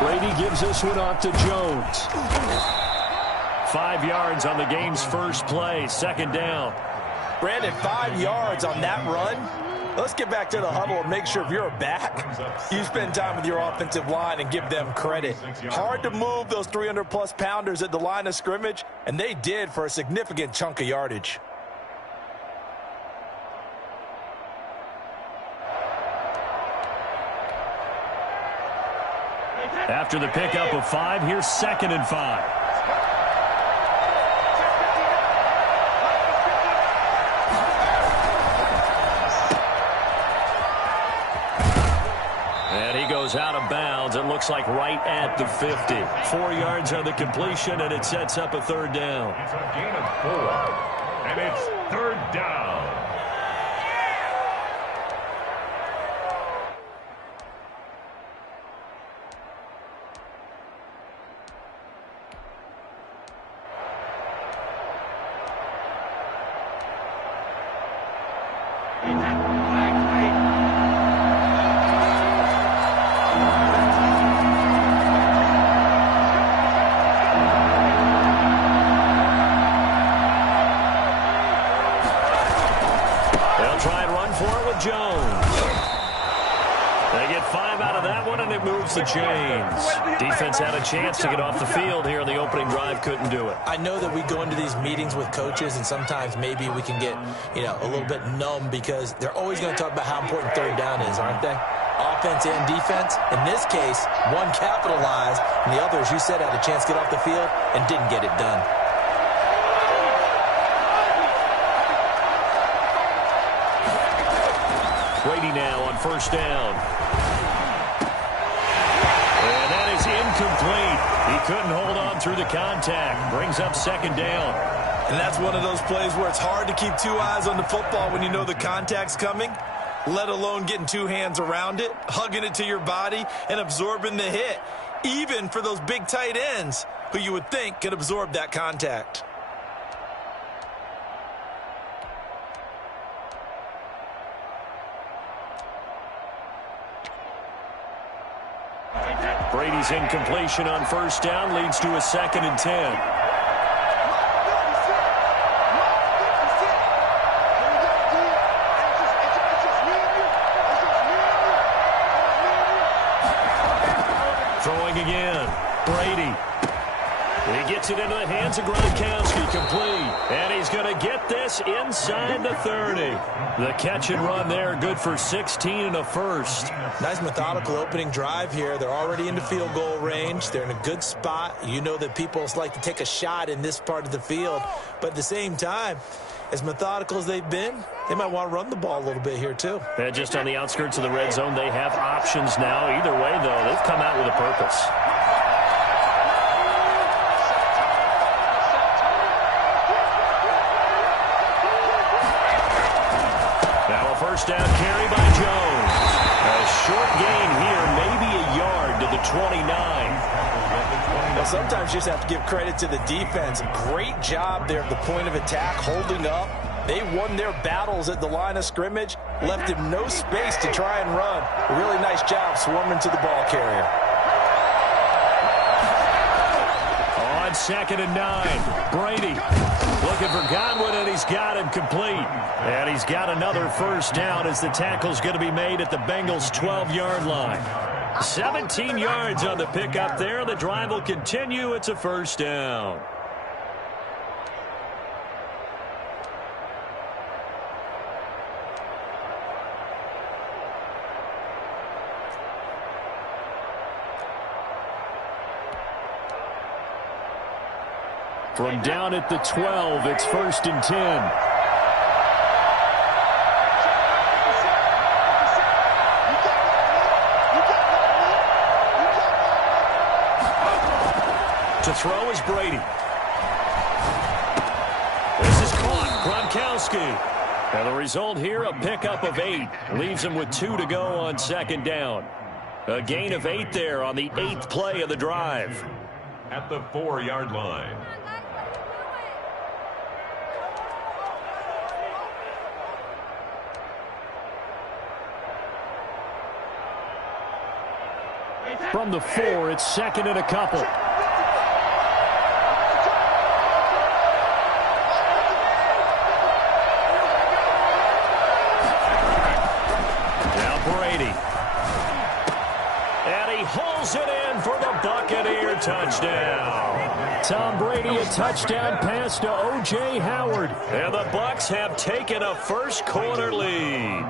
Brady gives this one off to Jones. 5 yards on the game's first play, second down. Brandon, 5 yards on that run. Let's get back to the huddle and make sure if you're a back, you spend time with your offensive line and give them credit. Hard to move those 300-plus pounders at the line of scrimmage, and they did for a significant chunk of yardage. After the pickup of 5, here's 2nd and 5. And he goes out of bounds. It looks like right at the 50. 4 yards on the completion, and it sets up a third down. It's a gain of 4, and it's third down. The chains. Defense had a chance to get off the field here in the opening drive, couldn't do it. I know that we go into these meetings with coaches, and sometimes maybe we can get, a little bit numb because they're always going to talk about how important third down is, aren't they? Offense and defense. In this case, one capitalized, and the other, as you said, had a chance to get off the field and didn't get it done. Brady now on first down. Incomplete. He couldn't hold on through the contact. Brings up second down. And that's one of those plays where it's hard to keep 2 eyes on the football when you know the contact's coming, let alone getting 2 hands around it, hugging it to your body, and absorbing the hit, even for those big tight ends who you would think could absorb that contact. Brady's incompletion on first down leads to a 2nd and 10. Throwing again. Brady. He gets it into the hands of Gronkowski, complete. And he's going to get this inside the 30. The catch and run there, good for 16 and a first. Nice methodical opening drive here. They're already into field goal range. They're in a good spot. You know that people like to take a shot in this part of the field. But at the same time, as methodical as they've been, they might want to run the ball a little bit here too. And just on the outskirts of the red zone, they have options now. Either way, though, they've come out with a purpose. First down carry by Jones. A short gain here, maybe a yard to the 29. Well, sometimes you just have to give credit to the defense. Great job there at the point of attack, holding up. They won their battles at the line of scrimmage, left him no space to try and run. A really nice job swarming to the ball carrier. On 2nd and 9, Brady looking for Godwin, and he's got him complete. And he's got another first down as the tackle's going to be made at the Bengals' 12-yard line. 17 yards on the pickup there. The drive will continue. It's a first down. From down at the 12, it's 1st and 10. To throw is Brady. This is caught. Gronkowski. And the result here, a pickup of 8. Leaves him with 2 to go on 2nd down. A gain of 8 there on the 8th play of the drive. At the 4-yard line. From the 4, it's second and a couple. Now Brady. And he hauls it in for the Buccaneer touchdown. Tom Brady, a touchdown pass to O.J. Howard. And the Bucs have taken a first-quarter lead.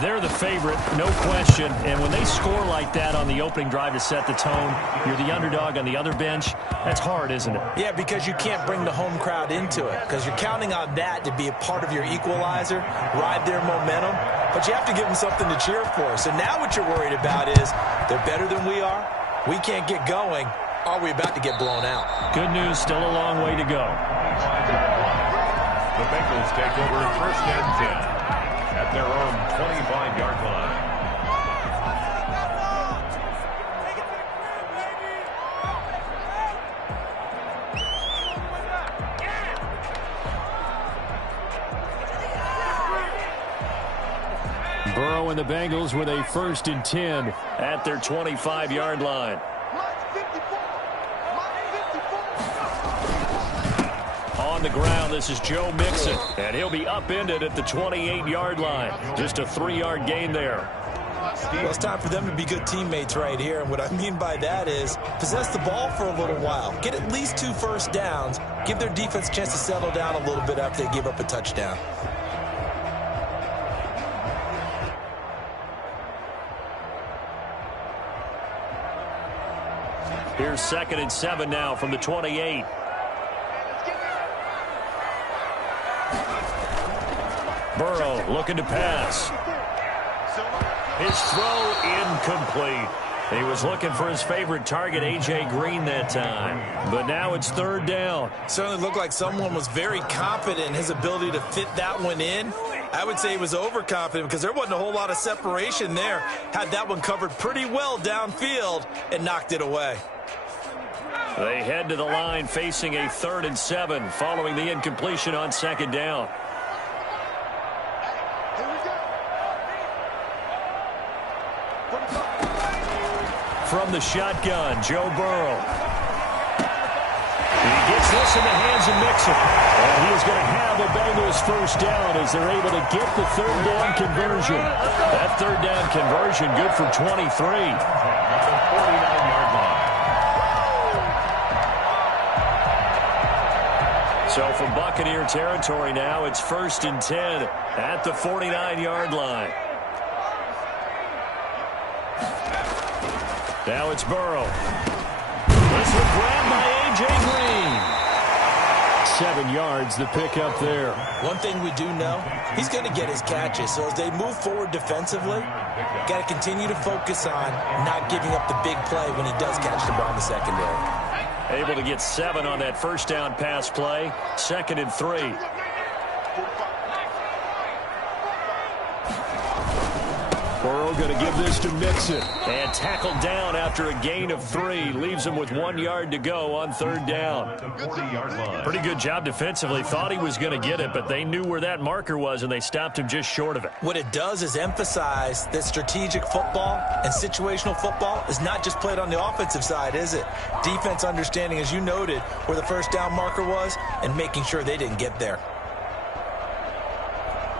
They're the favorite, no question. And when they score like that on the opening drive to set the tone, you're the underdog on the other bench. That's hard, isn't it? Yeah, because you can't bring the home crowd into it, because you're counting on that to be a part of your equalizer, ride their momentum. But you have to give them something to cheer for. So now what you're worried about is they're better than we are. We can't get going. Are we about to get blown out? Good news, still a long way to go. The Bengals take over first and 10. At their own 25-yard line. Burrow and the Bengals with a first and 10 at their 25-yard line. On the ground, this is Joe Mixon, and he'll be upended at the 28-yard line. Just a 3-yard gain there. Well, it's time for them to be good teammates right here, and what I mean by that is possess the ball for a little while. Get at least 2 first downs. Give their defense a chance to settle down a little bit after they give up a touchdown. Here's second and 7 now from the 28. Burrow looking to pass. His throw incomplete. He was looking for his favorite target, A.J. Green, that time. But now it's third down. Certainly looked like someone was very confident in his ability to fit that one in. I would say he was overconfident because there wasn't a whole lot of separation there. Had that one covered pretty well downfield and knocked it away. They head to the line facing a 3rd and 7 following the incompletion on second down. From the shotgun, Joe Burrow. He gets this in the hands of Mixon. And he is going to have a Bengals first down as they're able to get the 3rd down conversion. That 3rd down conversion good for 23. At the 49-yard line. So from Buccaneer territory now, it's 1st and 10 at the 49-yard line. Now it's Burrow. This one grabbed by A.J. Green. 7 yards, the pickup there. One thing we do know, he's going to get his catches. So as they move forward defensively, got to continue to focus on not giving up the big play when he does catch the ball in the secondary. Able to get 7 on that first down pass play. 2nd and 3. Burrow going to give this to Mixon. And tackled down after a gain of 3. Leaves him with 1 yard to go on 3rd down. Pretty good job defensively. Thought he was going to get it, but they knew where that marker was, and they stopped him just short of it. What it does is emphasize that strategic football and situational football is not just played on the offensive side, is it? Defense understanding, as you noted, where the first down marker was and making sure they didn't get there.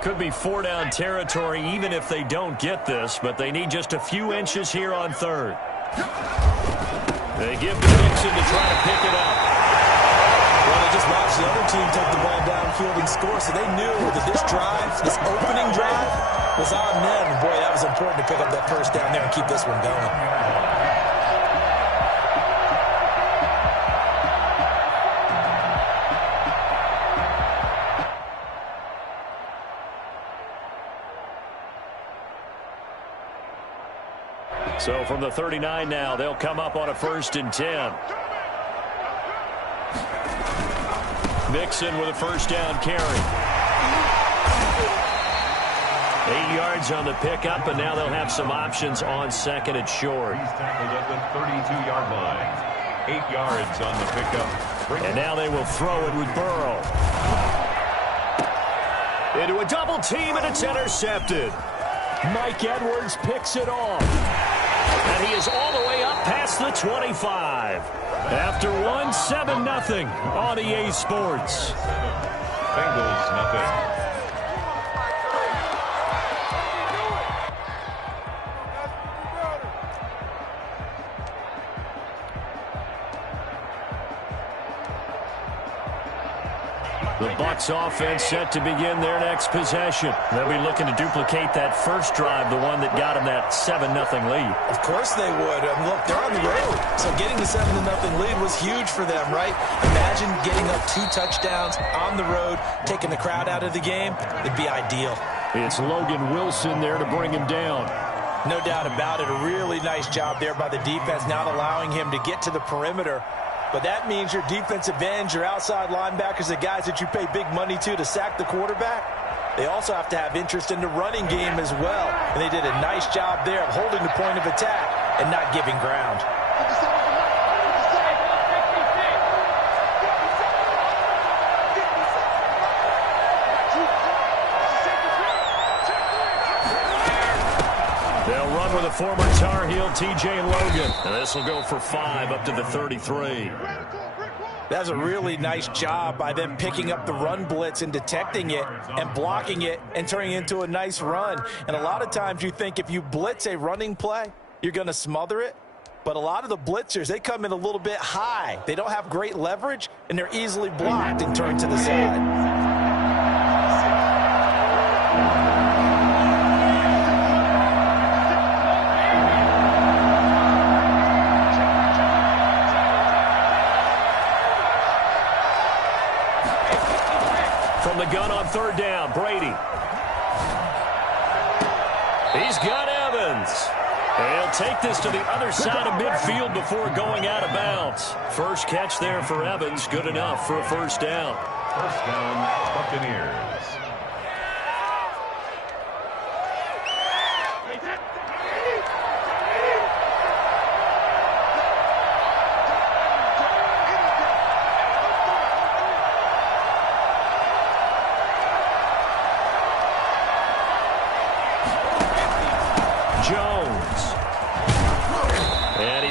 Could be 4 down territory even if they don't get this, but they need just a few inches here on 3rd. They give to Mixon to try to pick it up. Well, they just watched the other team take the ball downfield and score, so they knew that this drive, this opening drive, was on them. And boy, that was important to pick up that first down there and keep this one going. So from the 39 now, they'll come up on a 1st and 10. Mixon with a first down carry. 8 yards on the pickup, and now they'll have some options on second and short. He's tackled at the 32-yard line. 8 yards on the pickup. And now they will throw it with Burrow. Into a double team, and it's intercepted. Mike Edwards picks it off. And he is all the way up past the 25. After one, 7-0 on EA Sports. Bengals, nothing. The Bucs offense set to begin their next possession. They'll be looking to duplicate that first drive, the one that got them that 7-0 lead. Of course they would. Look, they're on the road. So getting the 7-0 lead was huge for them, right? Imagine getting up 2 touchdowns on the road, taking the crowd out of the game. It'd be ideal. It's Logan Wilson there to bring him down. No doubt about it. A really nice job there by the defense, not allowing him to get to the perimeter. But that means your defensive ends, your outside linebackers, the guys that you pay big money to sack the quarterback, they also have to have interest in the running game as well. And they did a nice job there of holding the point of attack and not giving ground. They'll run with a former Tar Heel, T.J. Logan. And this will go for 5 up to the 33. That's a really nice job by them picking up the run blitz and detecting it and blocking it and turning it into a nice run. And a lot of times you think if you blitz a running play, you're going to smother it. But a lot of the blitzers, they come in a little bit high. They don't have great leverage, and they're easily blocked and turned to the side. From the gun on third down, Brady. He's got Evans. He'll take this to the other side of midfield before going out of bounds. First catch there for Evans, good enough for a first down. First down, Buccaneers.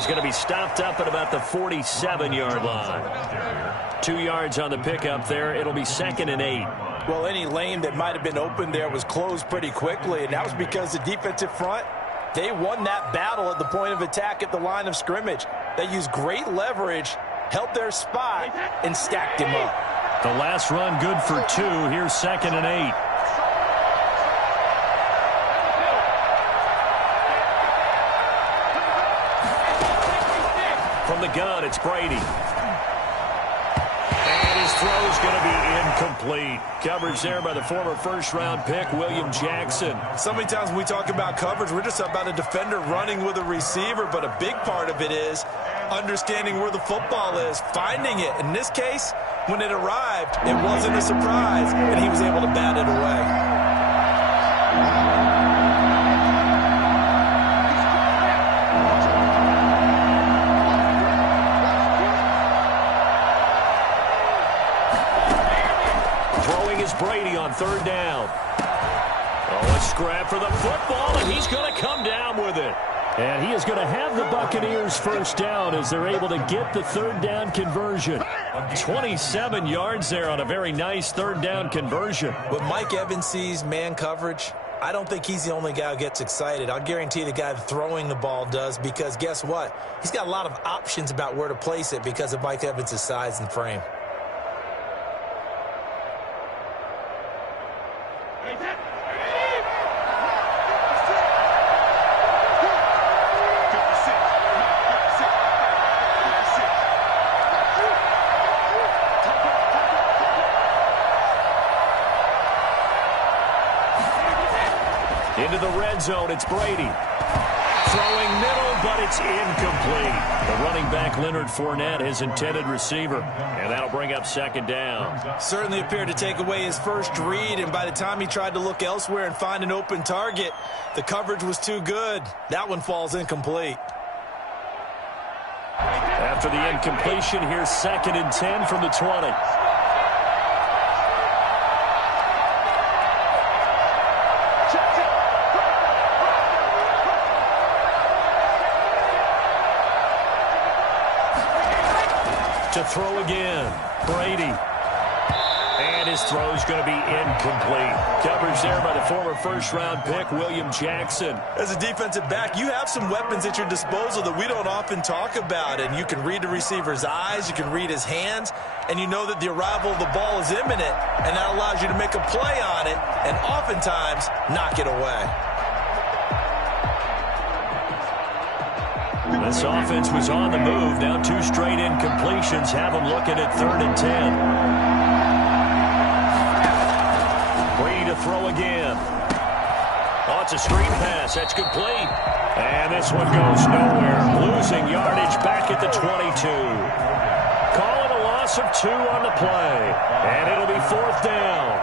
Going to be stopped up at about the 47-yard line. 2 yards on the pickup there. It'll be 2nd and 8. Well, any lane that might have been open there was closed pretty quickly, and that was because the defensive front, they won that battle at the point of attack at the line of scrimmage. They used great leverage, held their spot, and stacked him up. The last run good for 2. Here's 2nd and 8. From the gun, it's Brady. And his throw's going to be incomplete. Coverage there by the former first-round pick, William Jackson. So many times when we talk about coverage, we're just about a defender running with a receiver, but a big part of it is understanding where the football is, finding it. In this case, when it arrived, it wasn't a surprise, and he was able to bat it away. Brady on third down. Oh, a scrap for the football, and he's going to come down with it. And he is going to have the Buccaneers first down as they're able to get the third down conversion. 27 yards there on a very nice third down conversion. When Mike Evans sees man coverage, I don't think he's the only guy who gets excited. I'll guarantee the guy throwing the ball does, because guess what? He's got a lot of options about where to place it because of Mike Evans' size and frame. Into the red zone, it's Brady. Throwing middle, but it's incomplete. The running back, Leonard Fournette, his intended receiver. And that'll bring up second down. Certainly appeared to take away his first read, and by the time he tried to look elsewhere and find an open target, the coverage was too good. That one falls incomplete. After the incompletion, here's 2nd and 10 from the 20. To throw again, Brady. And his throw is going to be incomplete. Coverage there by the former first-round pick, William Jackson. As a defensive back, you have some weapons at your disposal that we don't often talk about. And you can read the receiver's eyes, you can read his hands, and you know that the arrival of the ball is imminent, and that allows you to make a play on it and oftentimes knock it away. This offense was on the move. Now 2 straight incompletions have them looking at 3rd and 10. Brady to throw again. Oh, it's a screen pass. That's complete. And this one goes nowhere. Losing yardage back at the 22. Calling a loss of 2 on the play. And it'll be 4th down.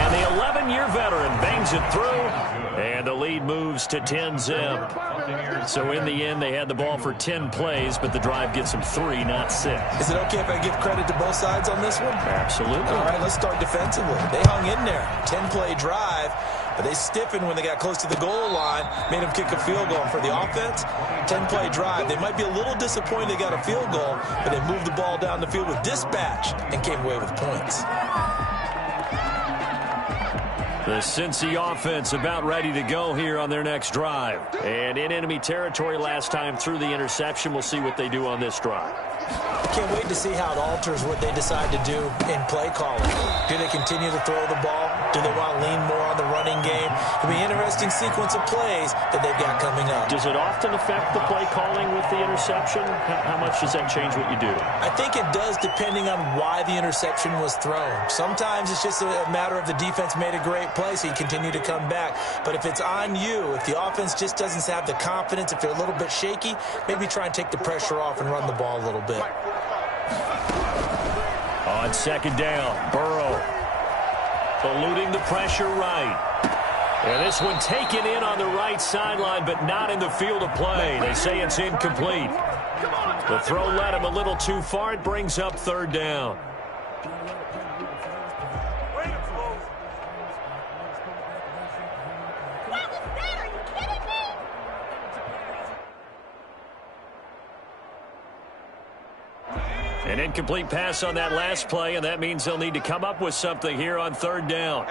And the 11-year veteran bangs it through. And the lead moves to 10-zip. So in the end, they had the ball for 10 plays, but the drive gets them 3, not 6. Is it okay if I give credit to both sides on this one? Absolutely. All right, let's start defensively. They hung in there. 10-play drive, but they stiffened when they got close to the goal line, made them kick a field goal. And for the offense, 10-play drive. They might be a little disappointed they got a field goal, but they moved the ball down the field with dispatch and came away with points. The Cincy offense about ready to go here on their next drive. And in enemy territory last time through the interception. We'll see what they do on this drive. I can't wait to see how it alters what they decide to do in play calling. Do they continue to throw the ball? Do they want to lean more on the running game? It'll be an interesting sequence of plays that they've got coming up. Does it often affect the play calling with the interception? How much does that change what you do? I think it does depending on why the interception was thrown. Sometimes it's just a matter of the defense made a great play, so you continue to come back. But if it's on you, if the offense just doesn't have the confidence, if they're a little bit shaky, maybe try and take the pressure off and run the ball a little bit. On 2nd down, Burrow eluding the pressure right. And this one taken in on the right sideline, but not in the field of play. They say it's incomplete. The throw led him a little too far. It brings up 3rd down. An incomplete pass on that last play, and that means they'll need to come up with something here on 3rd down.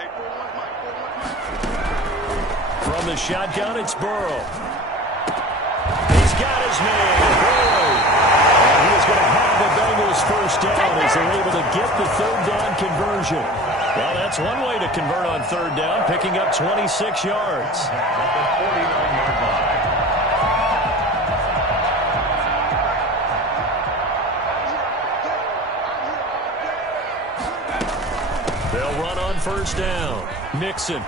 From the shotgun, it's Burrow. He's got his man. And he is going to have the Bengals first down as they're able to get the 3rd down conversion. Well, that's one way to convert on 3rd down, picking up 26 yards. At the 49-yard line. They'll run on 1st down. Mixon.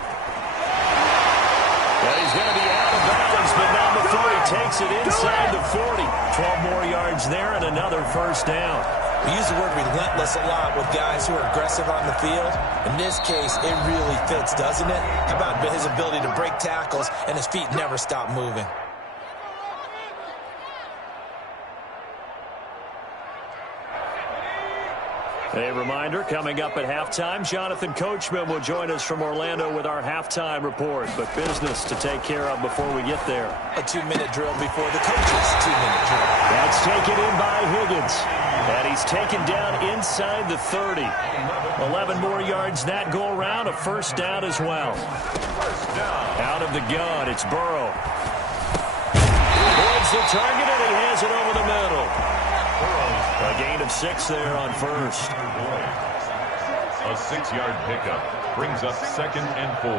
And he's going to be out of bounds, but not before he takes it inside the 40. 12 more yards there and another 1st down. We use the word relentless a lot with guys who are aggressive on the field. In this case, it really fits, doesn't it? How about his ability to break tackles and his feet never stop moving? A reminder, coming up at halftime, Jonathan Coachman will join us from Orlando with our halftime report. But business to take care of before we get there. A 2-minute drill before the coach's 2-minute drill. That's taken in by Higgins. And he's taken down inside the 30. 11 more yards that go around. A 1st down as well. Out of the gun, it's Burrow. Towards the target, and he has it over the middle. A gain of 6 there on 1st. A 6-yard pickup brings up 2nd and 4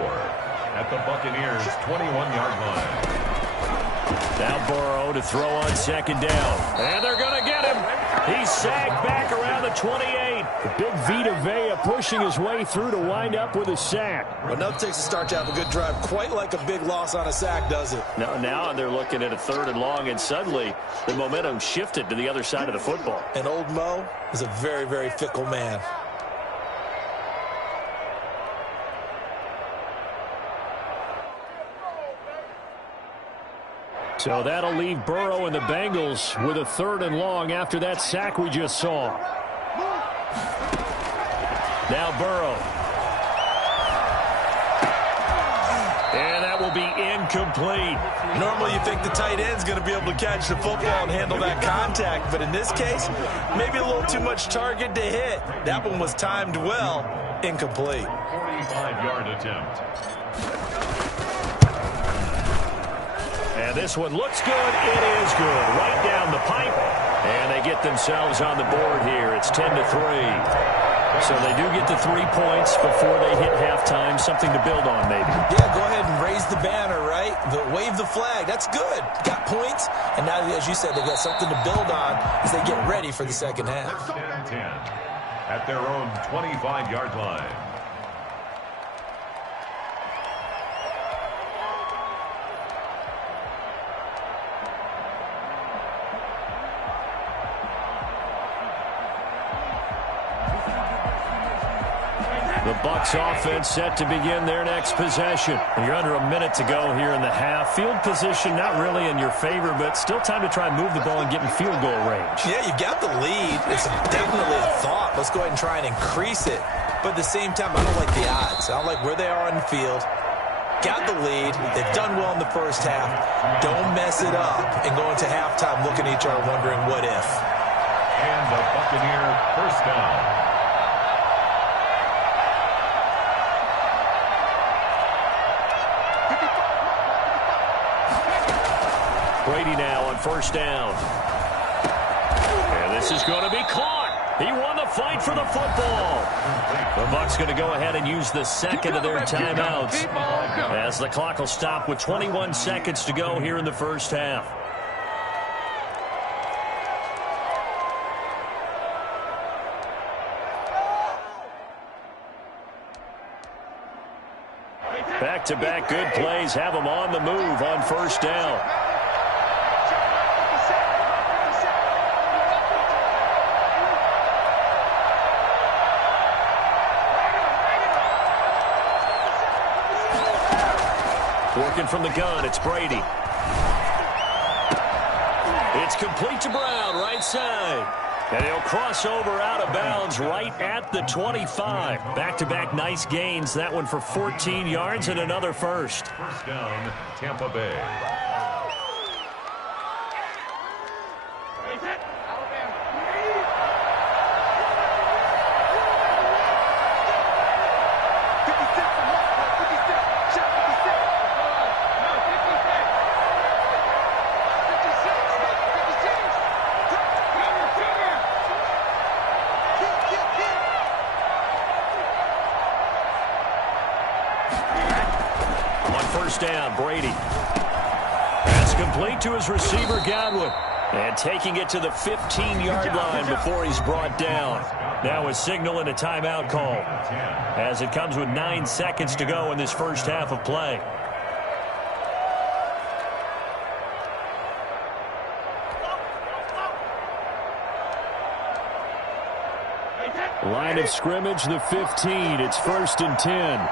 at the Buccaneers' 21-yard line. Now Burrow to throw on 2nd down. And they're going to get him. He's sagged back around the 28. The big Vita Vea pushing his way through to wind up with a sack. Well, enough takes a start to have a good drive. Quite like a big loss on a sack, does it? Now they're looking at a 3rd and long, and suddenly the momentum shifted to the other side of the football. And old Mo is a very, very fickle man. So that'll leave Burrow and the Bengals with a 3rd and long after that sack we just saw. Now Burrow. And that will be incomplete. Normally you think the tight end's going to be able to catch the football and handle that contact, but in this case, maybe a little too much target to hit. That one was timed well. Incomplete. 45-yard attempt. And this one looks good. It is good. Right down the pipe. And they get themselves on the board here. It's 10-3. So they do get the 3 points before they hit halftime. Something to build on, maybe. Yeah, go ahead and raise the banner, right? Wave the flag. That's good. Got points. And now, as you said, they've got something to build on as they get ready for the second half. 10-10 at their own 25-yard line. The Bucs offense set to begin their next possession. You're under a minute to go here in the half. Field position not really in your favor, but still time to try and move the ball and get in field goal range. Yeah, you've got the lead. It's definitely a thought. Let's go ahead and try and increase it. But at the same time, I don't like the odds. I don't like where they are on the field. Got the lead. They've done well in the first half. Don't mess it up and go into halftime looking at each other wondering what if. And the Buccaneer first down. Brady now on first down. And this is going to be caught. He won the fight for the football. The Bucs going to go ahead and use the second of their timeouts as the clock will stop with 21 seconds to go here in the first half. Back-to-back good plays have them on the move on first down. Working from the gun, it's Brady. It's complete to Brown, right side. And he'll cross over out of bounds right at the 25. Back-to-back nice gains. That one for 14 yards and another first. First down, Tampa Bay. Down, Brady. That's complete to his receiver, Godwin. And taking it to the 15-yard line before he's brought down. Now a signal and a timeout call as it comes with 9 seconds to go in this first half of play. Line of scrimmage, the 15. It's 1st and 10.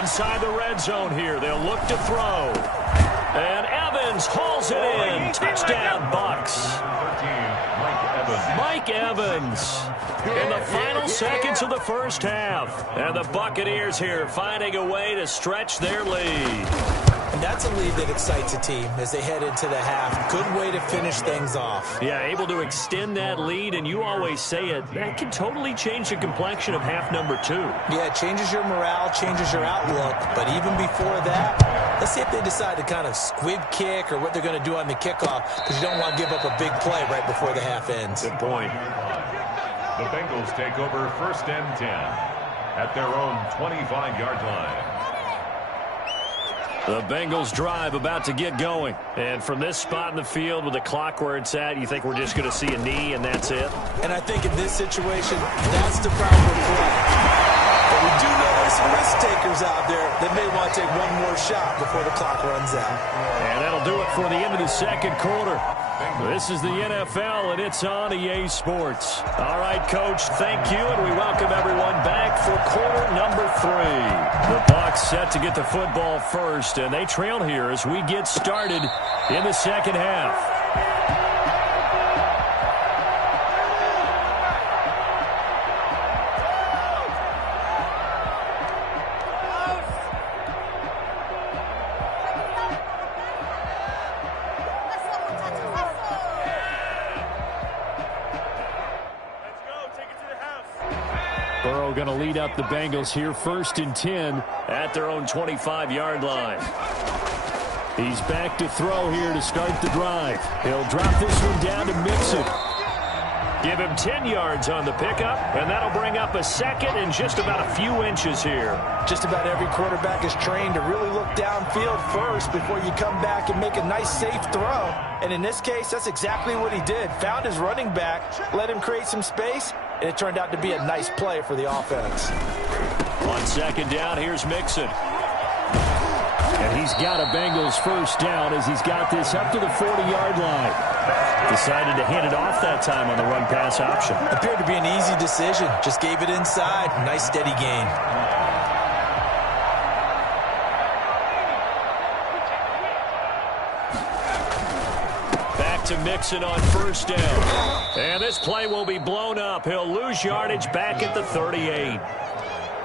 Inside the red zone here. They'll look to throw. And Evans hauls it in. Touchdown, Bucs. Mike Evans in the final seconds of the first half. And the Buccaneers here finding a way to stretch their lead. And that's a lead that excites a team as they head into the half. Good way to finish things off. Yeah, able to extend that lead, and you always say it, that can totally change the complexion of half number 2. Yeah, it changes your morale, changes your outlook. But even before that, let's see if they decide to kind of squib kick or what they're going to do on the kickoff, because you don't want to give up a big play right before the half ends. Good point. The Bengals take over 1st and 10 at their own 25-yard line. The Bengals drive about to get going. And from this spot in the field with the clock where it's at, you think we're just going to see a knee and that's it? And I think in this situation, that's the proper play. But we do know there's some risk takers out there that may want to take one more shot before the clock runs out. And that'll do it for the end of the second quarter. This is the NFL, and it's on EA Sports. All right, Coach, thank you, and we welcome everyone back for quarter number 3. The Bucs set to get the football first, and they trail here as we get started in the second half. Going to lead up the Bengals here, 1st and 10 at their own 25-yard line. He's back to throw here to start the drive. He'll drop this one down to Mixon. Give him 10 yards on the pickup, and that'll bring up a second and just about a few inches here. Just about every quarterback is trained to really look downfield first before you come back and make a nice, safe throw. And in this case, that's exactly what he did. Found his running back, let him create some space, and it turned out to be a nice play for the offense. On 2nd down, here's Mixon. And he's got a Bengals first down as he's got this up to the 40-yard line. Decided to hand it off that time on the run-pass option. Appeared to be an easy decision. Just gave it inside. Nice, steady gain. Back to Mixon on 1st down. And this play will be blown up. He'll lose yardage back at the 38.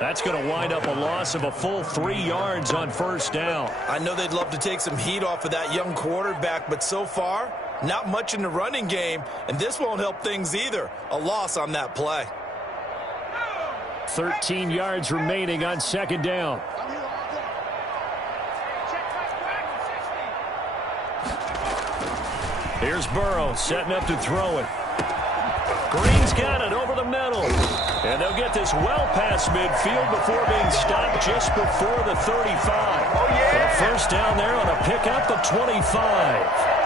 That's going to wind up a loss of a full 3 yards on 1st down. I know they'd love to take some heat off of that young quarterback, but so far, not much in the running game, and this won't help things either. A loss on that play. 13 yards remaining on 2nd down. Here's Burrow setting up to throw it. Green's got it over the middle. And they'll get this well past midfield before being stopped just before the 35. Oh, yeah! So 1st down there on a pickup of 25.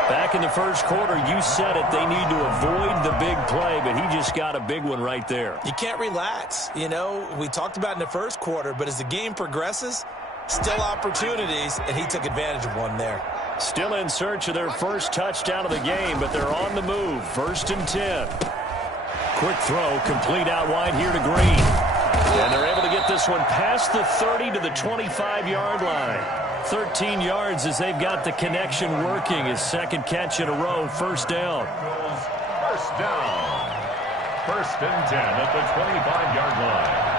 Back in the 1st quarter, you said it, they need to avoid the big play, but he just got a big one right there. You can't relax. You know, we talked about in the 1st quarter, but as the game progresses, still opportunities, and he took advantage of one there. Still in search of their first touchdown of the game, but they're on the move. 1st and 10. Quick throw, complete out wide here to Green. And they're able to get this one past the 30 to the 25-yard line. 13 yards as they've got the connection working. His 2nd catch in a row, 1st down. 1st down. 1st and 10 at the 25-yard line.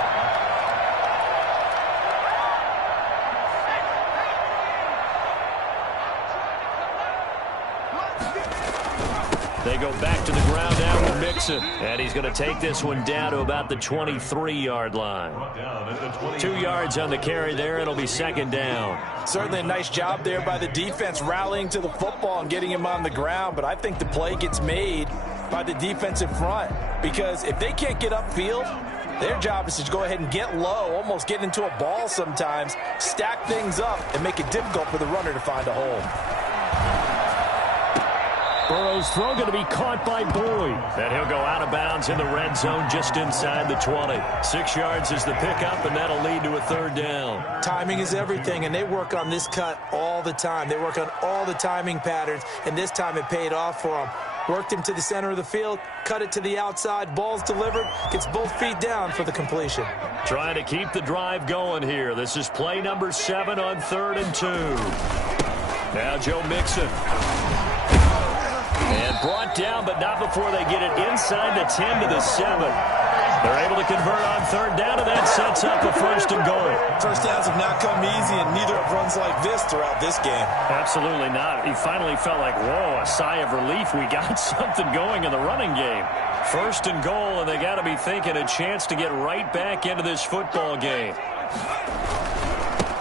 They go back to the ground now with Mixon. And he's going to take this one down to about the 23-yard line. 2 yards on the carry there. It'll be 2nd down. Certainly a nice job there by the defense rallying to the football and getting him on the ground. But I think the play gets made by the defensive front. Because if they can't get upfield, their job is to go ahead and get low, almost get into a ball sometimes, stack things up, and make it difficult for the runner to find a hole. Burrow's throw going to be caught by Boyd. And he'll go out of bounds in the red zone just inside the 20. 6 yards is the pickup, and that'll lead to a 3rd down. Timing is everything, and they work on this cut all the time. They work on all the timing patterns, and this time it paid off for them. Worked him to the center of the field, cut it to the outside, ball's delivered, gets both feet down for the completion. Trying to keep the drive going here. This is play number 7 on 3rd and 2. Now Joe Mixon. And brought down, but not before they get it inside the 10 to the 7. They're able to convert on 3rd down, and that sets up a 1st and goal. 1st downs have not come easy, and neither have runs like this throughout this game. Absolutely not. He finally felt like, whoa, a sigh of relief. We got something going in the running game. 1st and goal, and they got to be thinking a chance to get right back into this football game.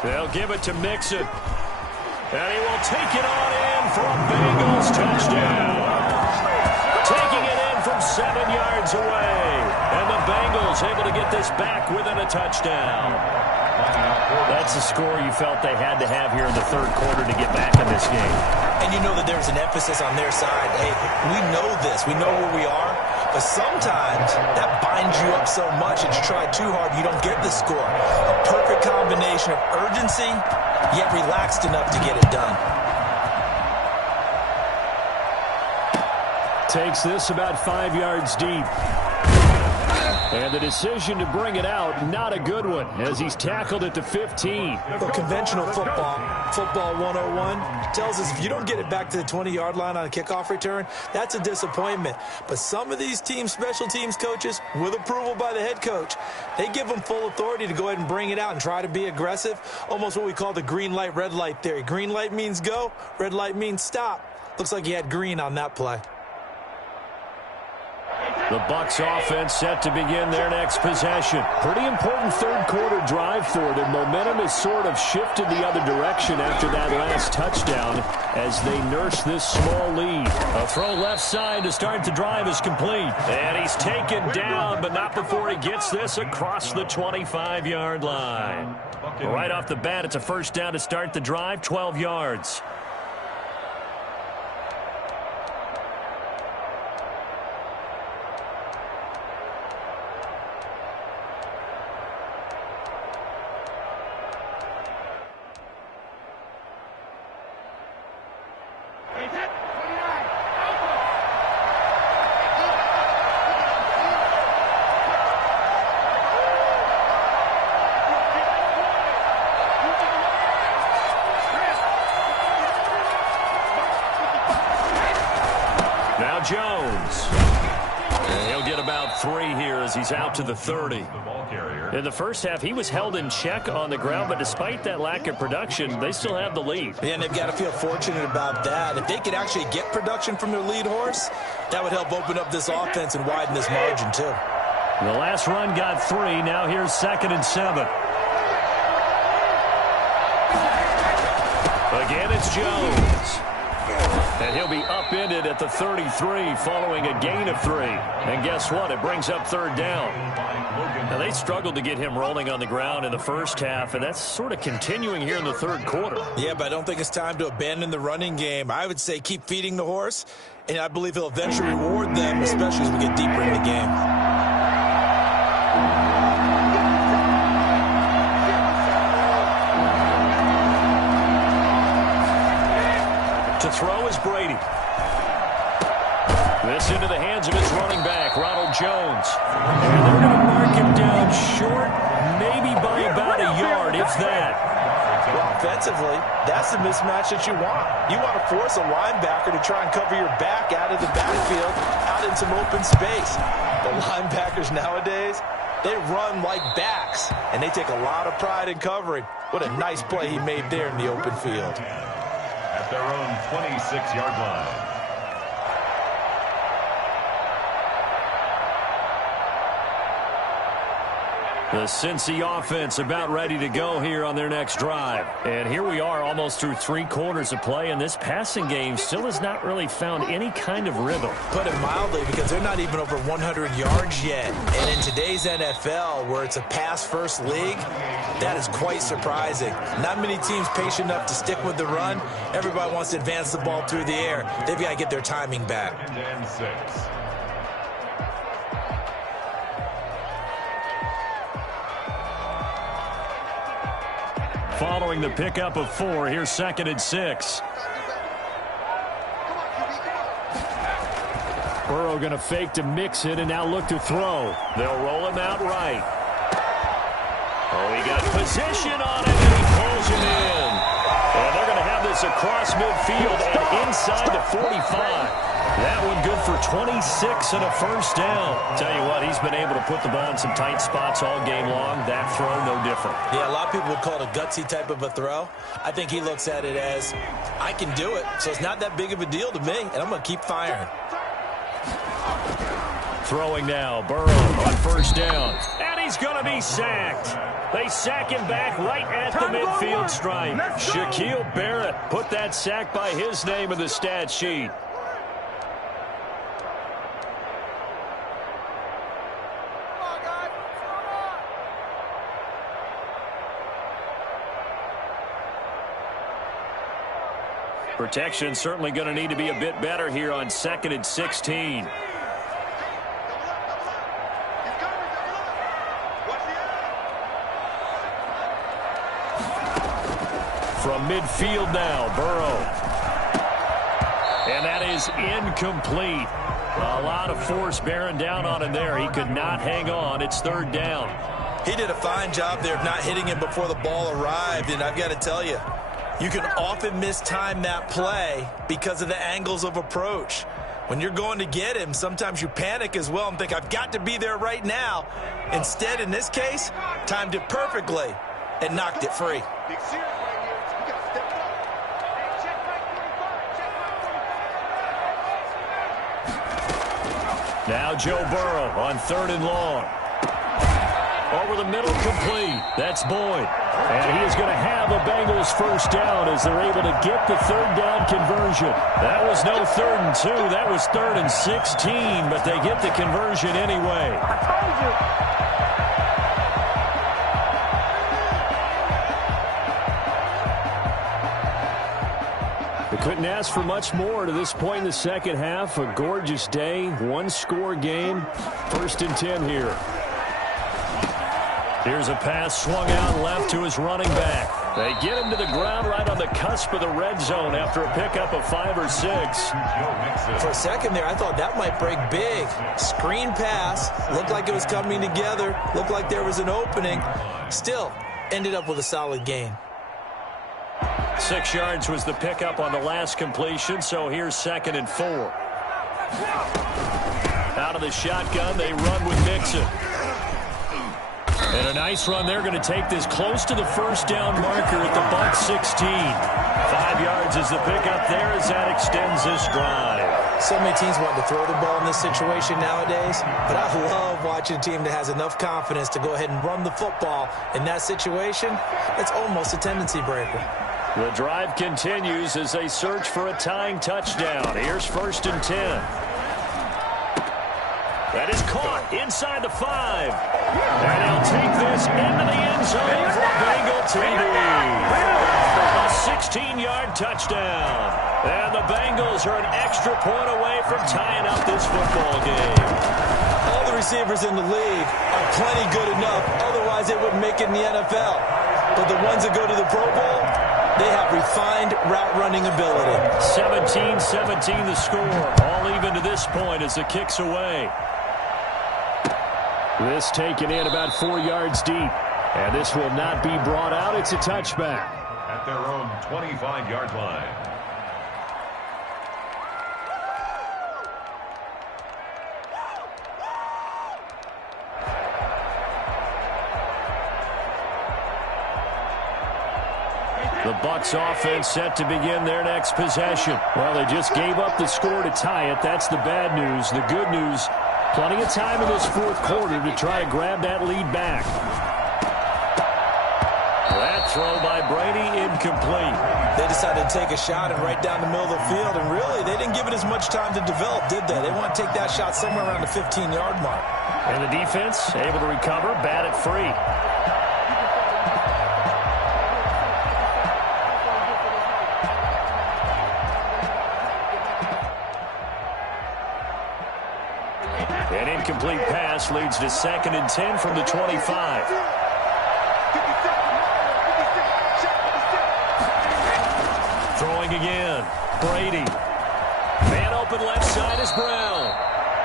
They'll give it to Mixon. And he will take it on in for a Bengals touchdown. Taking it in from 7 yards away. And the Bengals able to get this back within a touchdown. That's a score you felt they had to have here in the third quarter to get back in this game. And you know that there's an emphasis on their side. Hey, we know this. We know where we are. But sometimes that binds you up so much that you try too hard, you don't get the score. A perfect combination of urgency, yet relaxed enough to get it done. Takes this about 5 yards deep. And the decision to bring it out, not a good one, as he's tackled at the 15. Well, conventional football 101, tells us if you don't get it back to the 20-yard line on a kickoff return, that's a disappointment. But some of these special teams coaches, with approval by the head coach, they give them full authority to go ahead and bring it out and try to be aggressive, almost what we call the green light, red light theory. Green light means go, red light means stop. Looks like he had green on that play. The Bucs offense set to begin their next possession. Pretty important third quarter drive for them. Momentum has sort of shifted the other direction after that last touchdown as they nurse this small lead. A throw left side to start the drive is complete. And he's taken down, but not before he gets this across the 25-yard line. Right off the bat, it's a first down to start the drive, 12 yards. Jones. And he'll get about 3 here as he's out to the 30. In the first half, he was held in check on the ground, but despite that lack of production, they still have the lead. Yeah, and they've got to feel fortunate about that. If they could actually get production from their lead horse, that would help open up this offense and widen this margin, too. The last run got 3. Now here's 2nd and 7. Again, it's Jones. And he'll be upended at the 33 following a gain of 3. And guess what? It brings up 3rd down. Now, they struggled to get him rolling on the ground in the first half, and that's sort of continuing here in the third quarter. Yeah, but I don't think it's time to abandon the running game. I would say keep feeding the horse, and I believe he'll eventually reward them, especially as we get deeper in the game. To throw is Brady. This into the hands of his running back, Ronald Jones. And they're going to mark him down short, maybe by about a yard, if that. Well, offensively, that's the mismatch that you want. You want to force a linebacker to try and cover your back out of the backfield, out in some open space. The linebackers nowadays, they run like backs, and they take a lot of pride in covering. What a nice play he made there in the open field. At their own 26-yard line. The Cincy offense about ready to go here on their next drive. And here we are almost through 3 quarters of play, and this passing game still has not really found any kind of rhythm. Put it mildly, because they're not even over 100 yards yet. And in today's NFL, where it's a pass-first league, that is quite surprising. Not many teams patient enough to stick with the run. Everybody wants to advance the ball through the air. They've got to get their timing back. And 6. Following the pickup of 4, here's 2nd and 6. Burrow going to fake to mix it and now look to throw. They'll roll him out right. Oh, he got position on it, and he pulls it in. And they're going to have this across midfield and inside the 45. That one good for 26 and a first down. Tell you what, he's been able to put the ball in some tight spots all game long. That throw, no different. Yeah, a lot of people would call it a gutsy type of a throw. I think he looks at it as, I can do it, so it's not that big of a deal to me, and I'm going to keep firing. Throwing now, Burrow on first down. And he's going to be sacked. They sack him back right at the midfield stripe. Shaquille Barrett put that sack by his name in the stat sheet. Protection certainly going to need to be a bit better here on 2nd and 16. From midfield now, Burrow. And that is incomplete. A lot of force bearing down on him there. He could not hang on. It's 3rd down. He did a fine job there of not hitting him before the ball arrived, and I've got to tell you, you can often mistime that play because of the angles of approach. When you're going to get him, sometimes you panic as well and think, I've got to be there right now. Instead, in this case, timed it perfectly and knocked it free. Now Joe Burrow on 3rd and long. Over the middle, complete. That's Boyd. And he is going to have a Bengals first down as they're able to get the 3rd down conversion. That was no 3rd and 2. That was 3rd and 16, but they get the conversion anyway. I told you. They couldn't ask for much more to this point in the second half. A gorgeous day, one-score game. 1st and 10 here. Here's a pass swung out left to his running back. They get him to the ground right on the cusp of the red zone after a pickup of 5 or 6. For a second there, I thought that might break big. Screen pass. Looked like it was coming together. Looked like there was an opening. Still, ended up with a solid gain. 6 yards was the pickup on the last completion, so here's 2nd and 4. Out of the shotgun, they run with Mixon. And a nice run. They're going to take this close to the first down marker at the Bucs 16. 5 yards is the pickup there as that extends this drive. So many teams want to throw the ball in this situation nowadays, but I love watching a team that has enough confidence to go ahead and run the football. In that situation, it's almost a tendency breaker. The drive continues as they search for a tying touchdown. Here's 1st and 10. That is caught inside the 5. And he'll take this into the end zone for Bengal TD. A 16-yard touchdown. And the Bengals are an extra point away from tying up this football game. All the receivers in the league are plenty good enough. Otherwise, they wouldn't make it in the NFL. But the ones that go to the Pro Bowl, they have refined route running ability. 17-17 the score. All even to this point as the kick's away. This taken in about 4 yards deep. And this will not be brought out. It's a touchback. At their own 25-yard line. The Bucs offense set to begin their next possession. Well, they just gave up the score to tie it. That's the bad news. The good news, plenty of time in this 4th quarter to try to grab that lead back. That throw by Brady, incomplete. They decided to take a shot and right down the middle of the field, and really, they didn't give it as much time to develop, did they? They want to take that shot somewhere around the 15-yard mark. And the defense able to recover, bat it free. An incomplete pass leads to 2nd and 10 from the 25. Throwing again. Brady. Man open left side is Brown.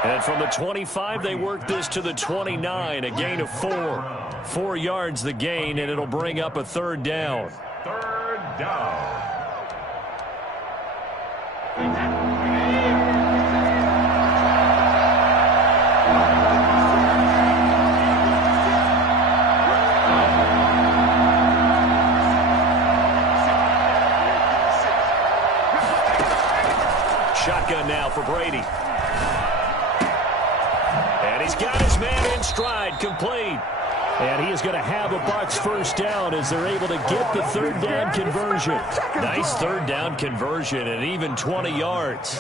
And from the 25, they work this to the 29, a gain of 4. 4 yards the gain, and it'll bring up a 3rd down. 3rd down. Shotgun now for Brady. And he's got his man in stride, complete. And he is going to have a Bucs first down as they're able to get the 3rd down conversion. Nice 3rd down conversion and even 20 yards.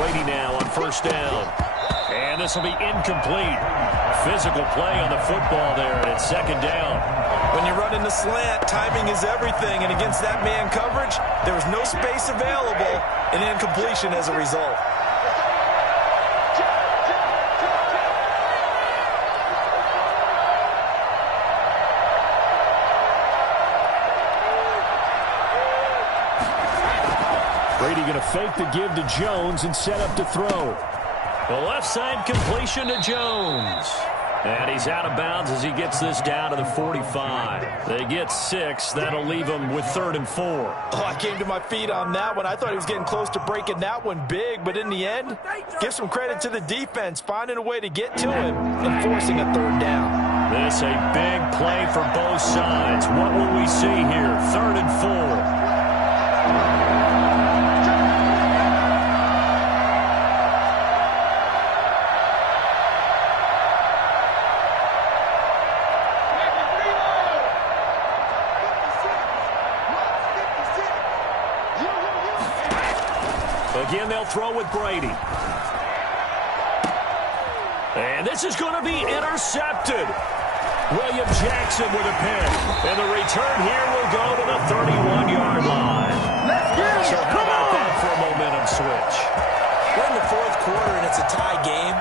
Brady now on first down. And this will be incomplete. Physical play on the football there, and it's second down. When you run in the slant, timing is everything, and against that man coverage, there was no space available, and incompletion as a result. Brady going to fake the give to Jones and set up to throw. The left side completion to Jones. And he's out of bounds as he gets this down to the 45. They get 6. That'll leave him with 3rd and 4. Oh, I came to my feet on that one. I thought he was getting close to breaking that one big, but in the end, give some credit to the defense, finding a way to get to him and forcing a 3rd down. This a big play for both sides. What will we see here? 3rd and 4. Again, they'll throw with Brady. And this is going to be intercepted. William Jackson with a pick. And the return here will go to the 31-yard line. So how about that for a momentum switch? We're in the 4th quarter, and it's a tie game.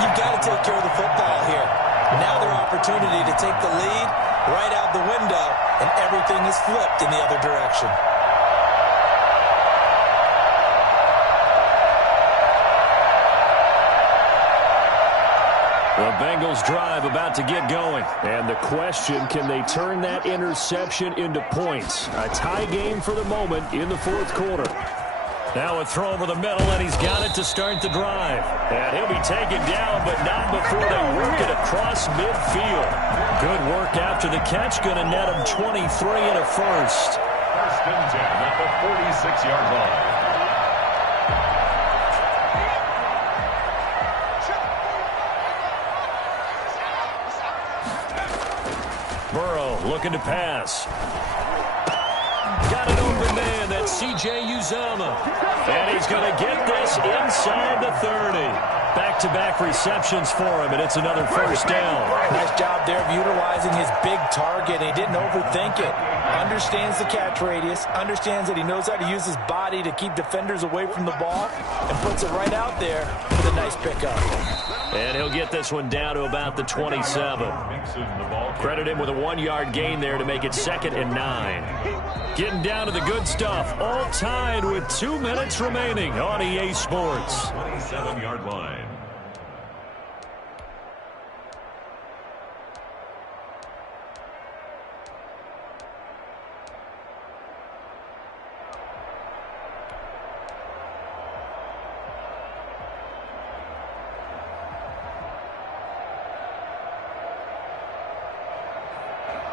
You've got to take care of the football here. Now their opportunity to take the lead right out the window, and everything is flipped in the other direction. The Bengals drive about to get going. And the question, can they turn that interception into points? A tie game for the moment in the 4th quarter. Now a throw over the middle, and he's got it to start the drive. And he'll be taken down, but not before they work it across midfield. Good work after the catch. Going to net him 23 and a first. 1st and 10 at the 46-yard line. Burrow looking to pass. Got an open man. That's C.J. Uzomah. And he's going to get this inside the 30. Back-to-back receptions for him, and it's another first down. Nice job there of utilizing his big target. He didn't overthink it. Understands the catch radius. Understands that he knows how to use his body to keep defenders away from the ball. And puts it right out there with a nice pickup. And he'll get this one down to about the 27. Credit him with a 1-yard gain there to make it 2nd and 9. Getting down to the good stuff. All tied with 2 minutes remaining on EA Sports. 27-yard line.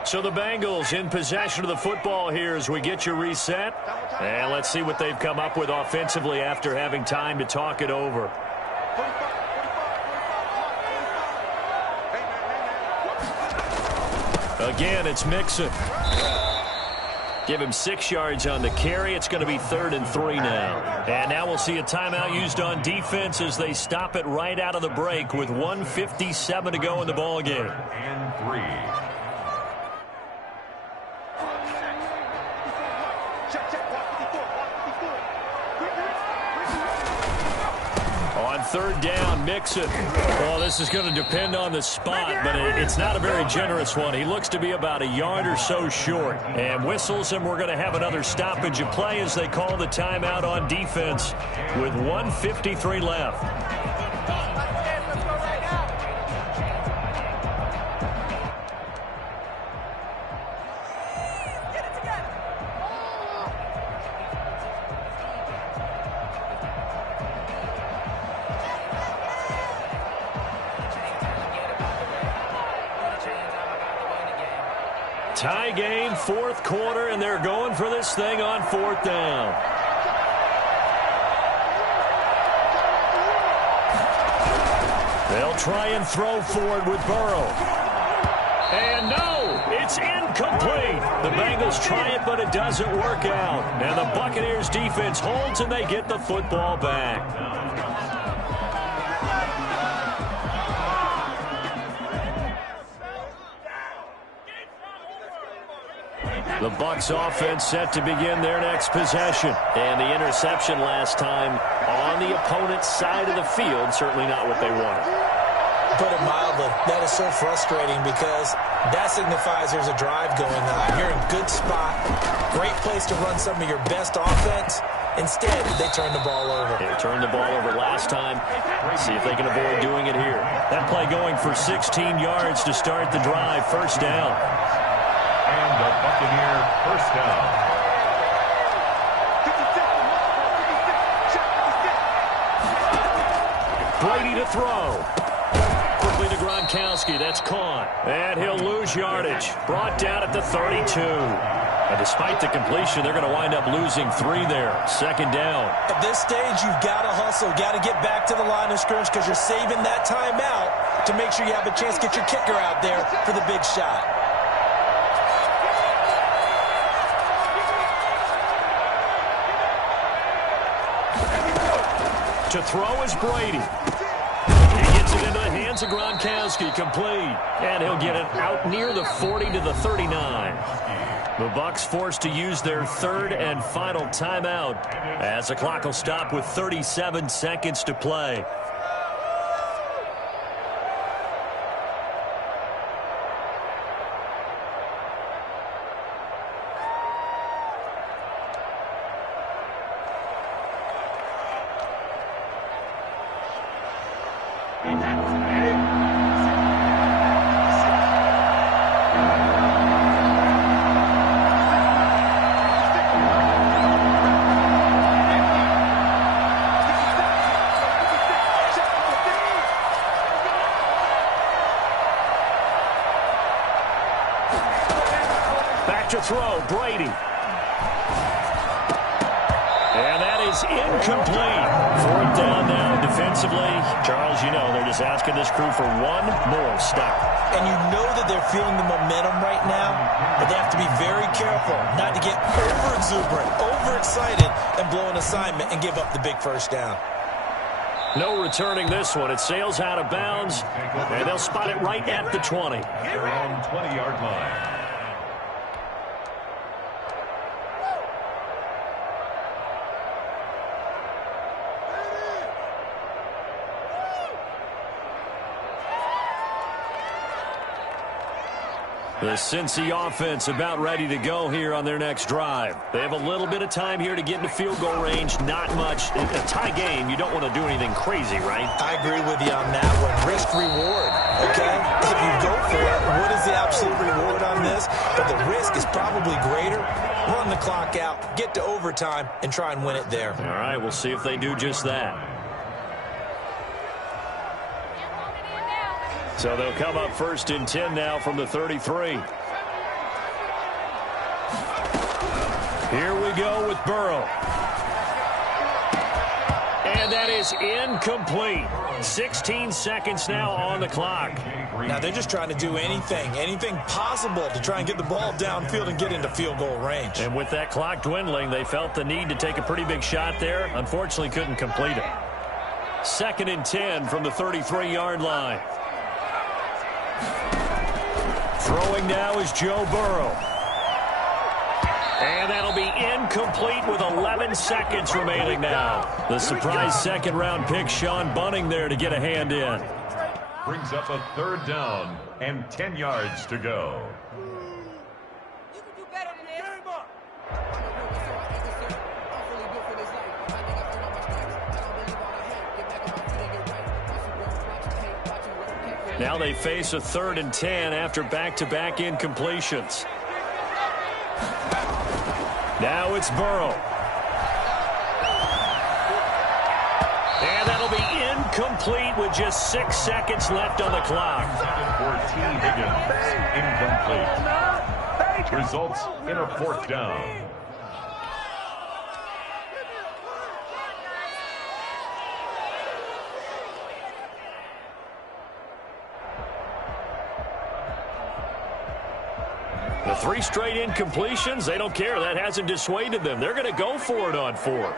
So the Bengals in possession of the football here as we get you reset. And let's see what they've come up with offensively after having time to talk it over. Again, it's Mixon. Give him 6 yards on the carry. It's going to be 3rd and 3 now. And now we'll see a timeout used on defense as they stop it right out of the break with 1:57 to go in the ballgame. And 3. On 3rd down, Mixon. Well, this is going to depend on the spot, but it's not a very generous one. He looks to be about a yard or so short. And whistles, and we're going to have another stoppage of play as they call the timeout on defense with 1:53 left. Tie game, 4th quarter, and they're going for this thing on 4th down. They'll try and throw for it with Burrow. And no, it's incomplete. The Bengals try it, but it doesn't work out. And the Buccaneers defense holds, and they get the football back. The Bucs offense set to begin their next possession. And the interception last time on the opponent's side of the field, certainly not what they wanted. Put it mildly, that is so frustrating because that signifies there's a drive going on. You're in a good spot, great place to run some of your best offense. Instead, they turn the ball over. They turned the ball over last time. See if they can avoid doing it here. That play going for 16 yards to start the drive. First down. And the Buccaneer first down. Brady to throw. Quickly to Gronkowski. That's caught. And he'll lose yardage. Brought down at the 32. And despite the completion, they're going to wind up losing 3 there. Second down. At this stage, you've got to hustle. Got to get back to the line of scrimmage because you're saving that timeout to make sure you have a chance to get your kicker out there for the big shot. To throw is Brady. He gets it into the hands of Gronkowski, complete. And he'll get it out near the 40 to the 39. The Bucs forced to use their third and final timeout as the clock will stop with 37 seconds to play. To throw, Brady. And that is incomplete. Fourth down now defensively. Charles, you know, they're just asking this crew for one more stop. And you know that they're feeling the momentum right now, but they have to be very careful not to get over-exuberant, overexcited, and blow an assignment and give up the big first down. No returning this one. It sails out of bounds, and they'll spot it right at the 20. They're on 20-yard line. The Cincy offense about ready to go here on their next drive. They have a little bit of time here to get into field goal range. Not much. In a tie game, you don't want to do anything crazy, right? I agree with you on that one. Risk-reward, okay? If you go for it, what is the absolute reward on this? But the risk is probably greater. Run the clock out, get to overtime, and try and win it there. All right, we'll see if they do just that. So they'll come up first and 10 now from the 33. Here we go with Burrow. And that is incomplete. 16 seconds now on the clock. Now they're just trying to do anything possible to try and get the ball downfield and get into field goal range. And with that clock dwindling, they felt the need to take a pretty big shot there. Unfortunately, couldn't complete it. Second and 10 from the 33-yard line. Throwing now is Joe Burrow. And that'll be incomplete with 11 seconds remaining now. The surprise second-round pick, Sean Bunting, there to get a hand in. Brings up a third down and 10 yards to go. Now they face a third and 10 after back-to-back incompletions. Now it's Burrow. And that'll be incomplete with just 6 seconds left on the clock. Second for T. Higgins. Incomplete. Results in a fourth down. 3 straight incompletions. They don't care. That hasn't dissuaded them. They're going to go for it on 4th.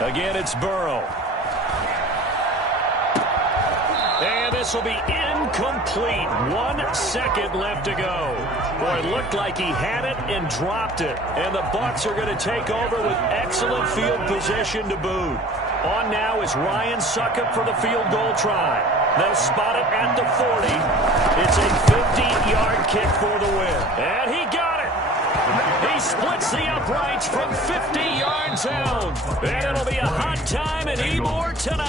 Again, it's Burrow. And this will be incomplete. 1 second left to go. Boy, it looked like he had it and dropped it. And the Bucs are going to take over with excellent field position to boot. On now is Ryan Suckup for the field goal try. They'll spot it at the 40. It's a 50-yard kick for the win. And he got it. He splits the uprights from 50 yards out. And it'll be a hot time at Ybor tonight.